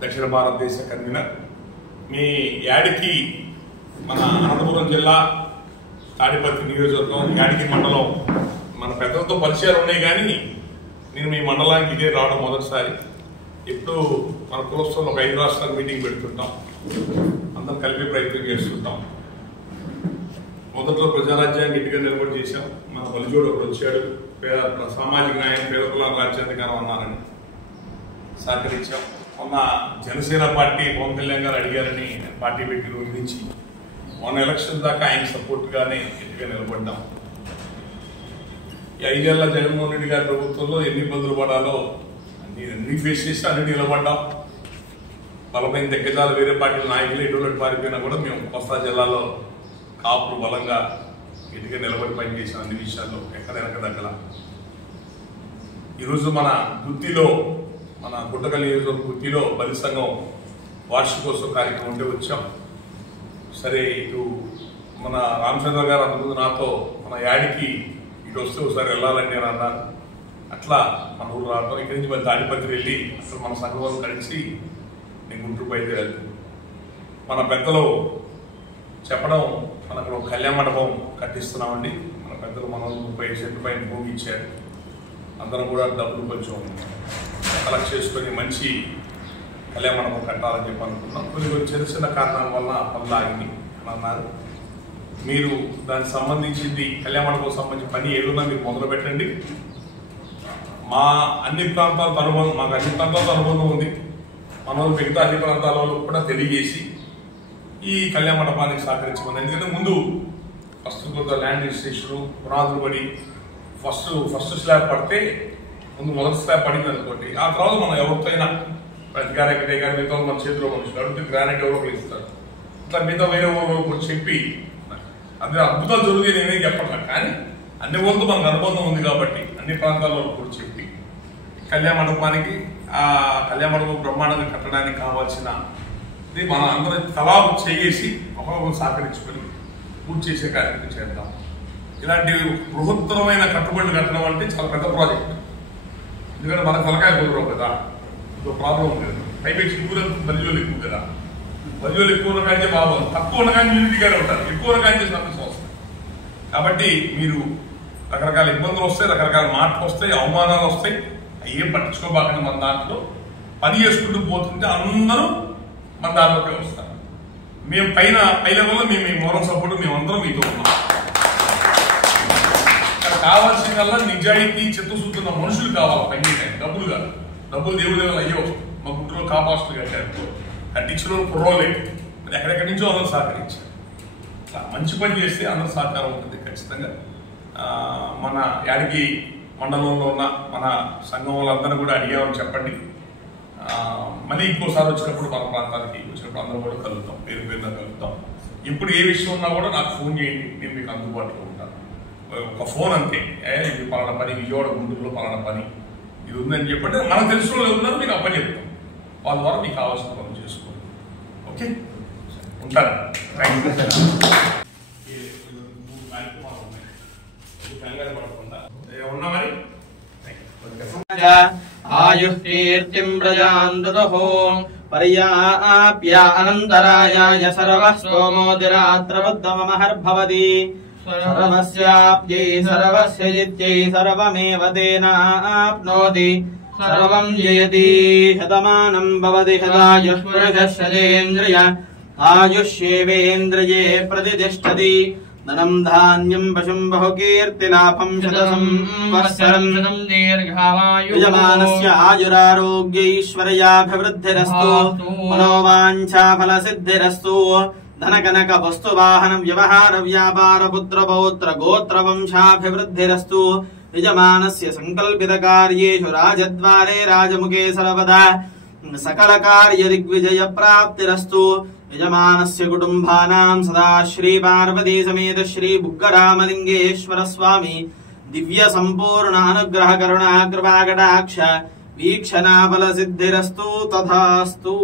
దక్షిణ భారతదేశ కన్వీనర్ మీ యాడికి మన అనంతపురం జిల్లా తాడిపత్రి నియోజకవర్గం యాడికి మండలం మన పెద్దలతో పరిచయాలు ఉన్నాయి కానీ నేను మీ మండలానికి ఇదే రావడం మొదటిసారి. ఇప్పుడు మన కులస్తులు ఒక 5 రాష్ట్రాల మీటింగ్ పెడుతుంటాం, అందరం కలిపి ప్రయత్నం చేస్తుంటాం. మొదట్లో ప్రజారాజ్యాన్ని ఇంటిగా నిలబడి చేశాం. మన బలిజోడు ఒకడు వచ్చాడు, సామాజిక న్యాయం పేద కులాల రాజ్యాధికారం అన్నారని సహకరించాం. మొన్న జనసేన పార్టీ పవన్ కళ్యాణ్ గారు అడిగారని పార్టీ పెట్టి రోజు నుంచి మొన్న ఎలక్షన్ దాకా ఆయన సపోర్ట్ గానే ఇంటిగా నిలబడ్డాం. ఈ 5 ఏళ్ల జగన్మోహన్ రెడ్డి గారి ప్రభుత్వంలో ఎన్ని ఇబ్బందులు పడాలో అన్ని ఫేస్ చేసి అన్ని నిలబడ్డాం. బలమైన దగ్గర వేరే పార్టీల నాయకులు ఎటువంటి పారిపోయినా కూడా మేము కోస్తా జిల్లాలో కాపులు బలంగా ఇంటిగా నిలబడి పనిచేసాం. అన్ని విషయాల్లో ఎక్కడ వెనకదగ్గల. ఈరోజు మన గుత్తిలో, మన గుంటకల్ నియోజకవర్గం గుత్తిలో బలి సంఘం వార్షికోత్సవ కార్యక్రమం ఉంటే వచ్చాం. సరే, ఇటు మన రామచంద్ర గారు అందుకు నాతో మన యాడికి ఇటు వస్తే ఒకసారి వెళ్ళాలని నేను అన్నాను. అట్లా మన ఊరు రావడం, ఇక్కడి నుంచి మరి తాడిపత్రి వెళ్ళి అసలు మన సంఘం కలిసి నేను గుంటూరు బయలుదేరాను. మన పెద్దలు చెప్పడం, మనకు ఒక కళ్యాణ మండపం కట్టిస్తున్నామండి. మన పెద్దలు మన 30 సెంట్ల పైన భూమి ఇచ్చారు. అందరం కూడా డబ్బులు కొంచెం కలెక్ట్ చేసుకొని మంచి కళ్యాణ మండపం కట్టాలని చెప్పి అనుకున్నాం. కొన్ని చిన్న చిన్న కారణాల వల్ల పనులు ఆగింది అని అన్నారు. మీరు దానికి సంబంధించింది కళ్యాణ మండపం సంబంధించిన పని ఏడున్నా మీరు మొదలు పెట్టండి. మా అన్ని ప్రాంతాలతో అనుబంధం, మాకు అన్ని ప్రాంతాలతో అనుబంధం ఉంది. మన వాళ్ళు మిగతా అన్ని ప్రాంతాల వాళ్ళు కూడా తెలియజేసి ఈ కళ్యాణ మండపానికి సహకరించమని. ఎందుకంటే ముందు ఫస్ట్ కొంత ల్యాండ్ రిజిస్ట్రేషన్ పునాదులు పడి ఫస్ట్ స్లాబ్ పడితే ముందు మొదటి స్లాబ్ పడింది అనుకోండి. ఆ తర్వాత మనం ఎవరితో అయినా అధికార కానీ మిగతా మన చేతిలో మనుషులు అడిగితే గ్రానైట్ ఎవరో ఇస్తారు. ఇట్లా మిగతా వేరే ఊళ్ళో కూడా చెప్పి అందులో అద్భుతాలు జరుగుతాయి నేనేం చెప్పట్లా, కానీ అన్ని ఊళ్ళతో మనకు అనుబంధం ఉంది కాబట్టి అన్ని ప్రాంతాల్లో కూడా చెప్పి కళ్యాణ మండపానికి ఆ కళ్యాణ మండపం బ్రహ్మాండంగా కట్టడానికి కావాల్సిన మన అందరం తలా చేసి ఒకరొకరు సహకరించుకొని పూర్తి చేసే కార్యక్రమం చేద్దాం. ఇలాంటి బృహత్తరమైన కట్టుబడులు కట్టడం అంటే చాలా పెద్ద ప్రాజెక్ట్. ఎందుకంటే మన తలకాయ కుదరవు కదా, ఇంకో ప్రాబ్లం ఉంది కదా. పైపెచ్చి ఊరంతా బలిజోలు ఎక్కువ కదా. బలిజోలు ఎక్కువ ఉన్న కానీ బాగుంది, తక్కువ ఉన్న కానీ యూనిటీగానే ఉంటారు, ఎక్కువ ఉన్న కానీ సమస్య వస్తాయి. కాబట్టి మీరు రకరకాల ఇబ్బందులు వస్తాయి, రకరకాల మాటలు వస్తాయి, అవమానాలు వస్తాయి. ఏం పట్టించుకోబాకండి. మన దాంట్లో పని చేసుకుంటూ పోతుంటే అందరూ మన దాంట్లోకి వస్తారు. మేము పై లెవెల్లో మేము మీ మోరల్ సపోర్ట్ మేమందరం మీతో ఉన్నాం. ఇక్కడ కావాల్సిందల్లా నిజాయితీ చిత్తశుద్ధున్న మనుషులు కావాలి. పని డబ్బులు కాదు. డబ్బులు దేవుడి దగ్గర అయ్యో మా గుంటూరులో కాపాస్తులు కట్టారు, కట్టించిన కుర్రోలే ఎక్కడెక్కడి నుంచో అందరూ సహకరించారు. ఇట్లా మంచి పని చేస్తే అందరూ సహకారం ఉంటుంది ఖచ్చితంగా. మన యాడికి మండలంలో ఉన్న మన సంఘం వాళ్ళందరూ కూడా అడిగామని చెప్పండి. మళ్ళీ ఇంకోసారి వచ్చినప్పుడు మన ప్రాంతానికి వచ్చినప్పుడు అందరూ కూడా కలుగుతాం, పేరు పేరున కలుగుతాం. ఇప్పుడు ఏ విషయం ఉన్నా కూడా నాకు ఫోన్ చేయండి, నేను మీకు అందుబాటులో ఉంటాను. ఒక ఫోన్ అంతే, ఇది పలానా పని, విజయవాడ గుంటూరులో పలానా పని ఇది ఉందని చెప్పండి. మనకు తెలిసిన వాళ్ళు ఉన్నారో మీకు అప్పని చెప్తాం. వాళ్ళ ద్వారా మీకు కావాల్సిన పనులు చేసుకోండి. ఓకే, ఉంటాను. ఉన్నా మరి ఆయుఃకీర్తిం ప్రజాన్ దదః పర్యాప్య అనంతరాయాయ సర్వః సోమోదిరాత్రవద్దమహర్భవతి సర్వస్యాప్యై సర్వస్య జిత్యై సర్వమేవ తేనాప్నోతి సర్వం జయతి శతమానం భవతి శతాయుః పురుషः శతేంద్రియ ఆయుష్యేవేంద్రియే ప్రతిష్టతి ధనం ధాన్యం పశుం బహుకీర్తిలాభం శతసంవత్సరం యజమానస్య ఆయురారోగ్యైశ్వర్యాభివృద్ధిరస్తు మనోవాంఛాఫలసిద్ధిరస్తు ధనకనక వస్తువాహన వ్యవహార వ్యాపార పుత్ర పౌత్ర గోత్ర వంశాభివృద్ధిరస్తు యజమానస్య సంకల్పిత కార్యేషు రాజద్వారే రాజముఖే సర్వదా సకల కార్య దిగ్విజయ ప్రాప్తిరస్తు యజమానస్య కుటుంబానాం సదా శ్రీ పార్వతీ సమేత శ్రీ బుగ్గరామలింగేశ్వర స్వామి దివ్య సంపూర్ణ అనుగ్రహ కరుణా కృపా కటాక్ష వీక్షణాఫల సిద్ధిరస్తు తథాస్తు.